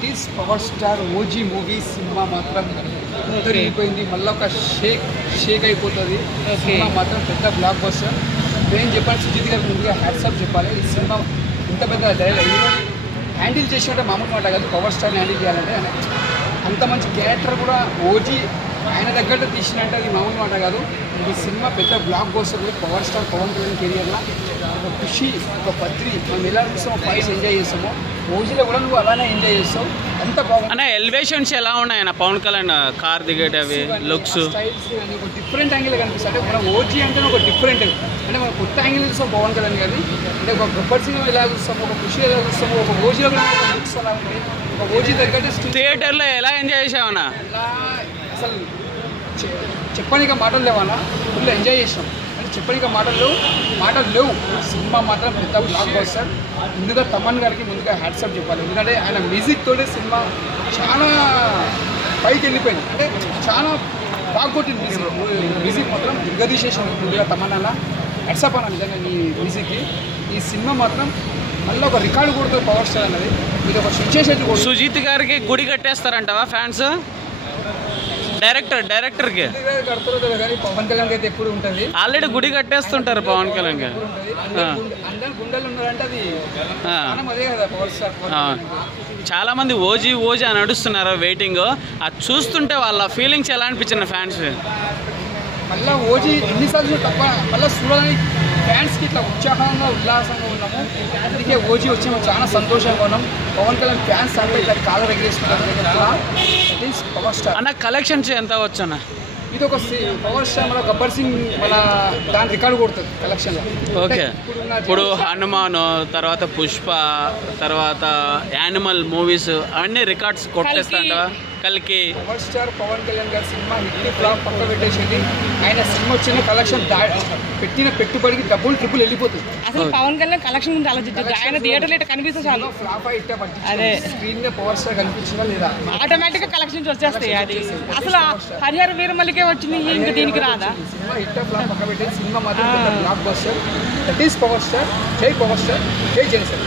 That is power star OG movie. Cinema మాత్రం వెళ్ళిపోయింది, మళ్ళీ ఒక షేక్ అయిపోతుంది. సినిమా మాత్రం పెద్ద బ్లాక్ బస్టర్. నేను చెప్పాను, సుజిత్ గారికి ముందుగా హ్యాట్సాప్ చెప్పాలి. ఈ సినిమా ఇంత పెద్ద హ్యాండిల్ చేసినట్టే మామూలు మాట కాదు. పవర్ స్టార్ని హ్యాండిల్ చేయాలంటే అంత మంచి క్యారెక్టర్ కూడా ఓజీ ఆయన దగ్గర తీసినట్టు అది మామూలు మాట కాదు. ఈ సినిమా పెద్ద blockbuster. Power star Pawan Kalyan కెరియర్లో ఒక ఖుషి, ఒక పత్రి. మనం ఎలా చూస్తామో ఫైట్స్ ఎంజాయ్ చేస్తామో, ఓజీలో కూడా నువ్వు అలానే ఎంజాయ్ చేస్తావు. అంత బాగుంది అన్న. ఎలివేషన్స్ ఎలా ఉన్నాయి అన్న? పవన్ కళ్యాణ్ కార్ దిగేటి అవి లుక్స్ స్టైల్స్ అని ఒక డిఫరెంట్ యాంగిల్ కనిపిస్తుంది. అంటే మనం ఓజీ అంటే ఒక డిఫరెంట్, అంటే మనం కొత్త యాంగిల్ చూస్తాం పవన్ కళ్యాణ్ గారిని. అంటే ఒక గబ్బర్ సింగ్ ఎలా చూస్తాము, ఒక ఖుషి ఎలా చూస్తాము, ఒక ఓజీలో కూడా లుక్స్ అలా ఉంటాయి. ఒక ఓజీ తగ్గట్టు థియేటర్లో ఎలా ఎంజాయ్ చేసావన్నా? అసలు చెప్పడానికి మాటలు లేవన్నా, ఫుల్ ఎంజాయ్ చేసాం. అంటే చెప్పడానికి మాటలు లేవు. సినిమా మాత్రం పెద్ద బ్లాక్ బస్టర్. ముందుగా తమన్ గారికి ముందుగా హ్యాట్సాప్ చెప్పాలి. ఎందుకంటే ఆయన మ్యూజిక్ తోటి సినిమా చాలా పైకి వెళ్ళిపోయింది. అంటే చాలా బాగా కొట్టింది మ్యూజిక్ మాత్రం దిగ్గదీసేసాను. ముందుగా తమన్నా హ్యాట్సాప్ అన్న నిజంగా ఈ మ్యూజిక్కి. ఈ సినిమా మాత్రం మళ్ళీ ఒక రికార్డు కొడుతుంది పవర్ స్టార్ అన్నది. ఇది ఒక సిచ్యువేషన్. సుజిత్ గారికి గుడి కట్టేస్తారంటవా ఫ్యాన్స్? డైరెక్టర్కి పవన్ కళ్యాణ్ అయితే ఎప్పుడు ఉంటుంది. ఆల్రెడీ గుడి కట్టేస్తుంటారు పవన్ కళ్యాణ్ గారు. అందరు గుండెలు ఉన్నారంటే అది అదే కదా పవర్ స్టార్. చాలా మంది ఓజీ అని నడుస్తున్నారు వెయిటింగ్. అది చూస్తుంటే వాళ్ళ ఫీలింగ్స్ ఎలా అనిపించింది ఫ్యాన్స్? మళ్ళీ ఓజీ ఎన్నిసార్లు తప్ప మళ్ళీ చూడాలని ఫ్యాన్స్కి ఇట్లా ఉత్సాహంగా ఉల్లాసంగా ఉన్నాము. అందుకే ఓజీ వచ్చి మేము చాలా సంతోషంగా ఉన్నాం. పవన్ కళ్యాణ్ ఫ్యాన్స్ అంటే ఇట్లా కాలు రెగ్యులేస్తున్నారు. పవర్ స్టార్ అన్న కలెక్షన్స్ ఎంత వచ్చు అన్న? ఇది ఒక పవర్ స్టార్ మన గబ్బర్ సింగ్ మన దాని రికార్డు కొడుతుంది కలెక్షన్లో. ఓకే, ఇప్పుడు హనుమాన్ తర్వాత పుష్ప తర్వాత యానిమల్ మూవీస్ అన్ని రికార్డ్స్ కొట్టేస్తాంట. కల్కి పవర్ స్టార్ పవన్ కళ్యాణ్ గారి సినిమా హిట్ ఫ్లాప్ పక్క పెట్టేసింది. ఆయన సినిమా వచ్చిన కలెక్షన్ పెట్టిన పెట్టుబడికి డబుల్ ట్రిపుల్ వెళ్ళిపోతుంది. అసలు పవన్ కళ్యాణ్ కలెక్షన్ గురించి ఆలోచించదు. ఆయన థియేటర్లో ఇట్లా కనిపిస్తే చాలు ఫ్లాప్ హిట్ పట్టింది. స్క్రీన్ మీద పవర్ స్టార్ కనిపించిందా లేదా ఆటోమేటిక్ గా కలెక్షన్స్ వచ్చేస్తాయి. అది అసలు హరిహర వీరమల్లికే వచ్చింది, ఇంకా దీనికి రాదా? సినిమా హిట్ ఫ్లాప్ పక్క పెట్టేది. సినిమా మాత్రం block buster. That is power star. జై పవర్ స్టార్, జై జనసేన.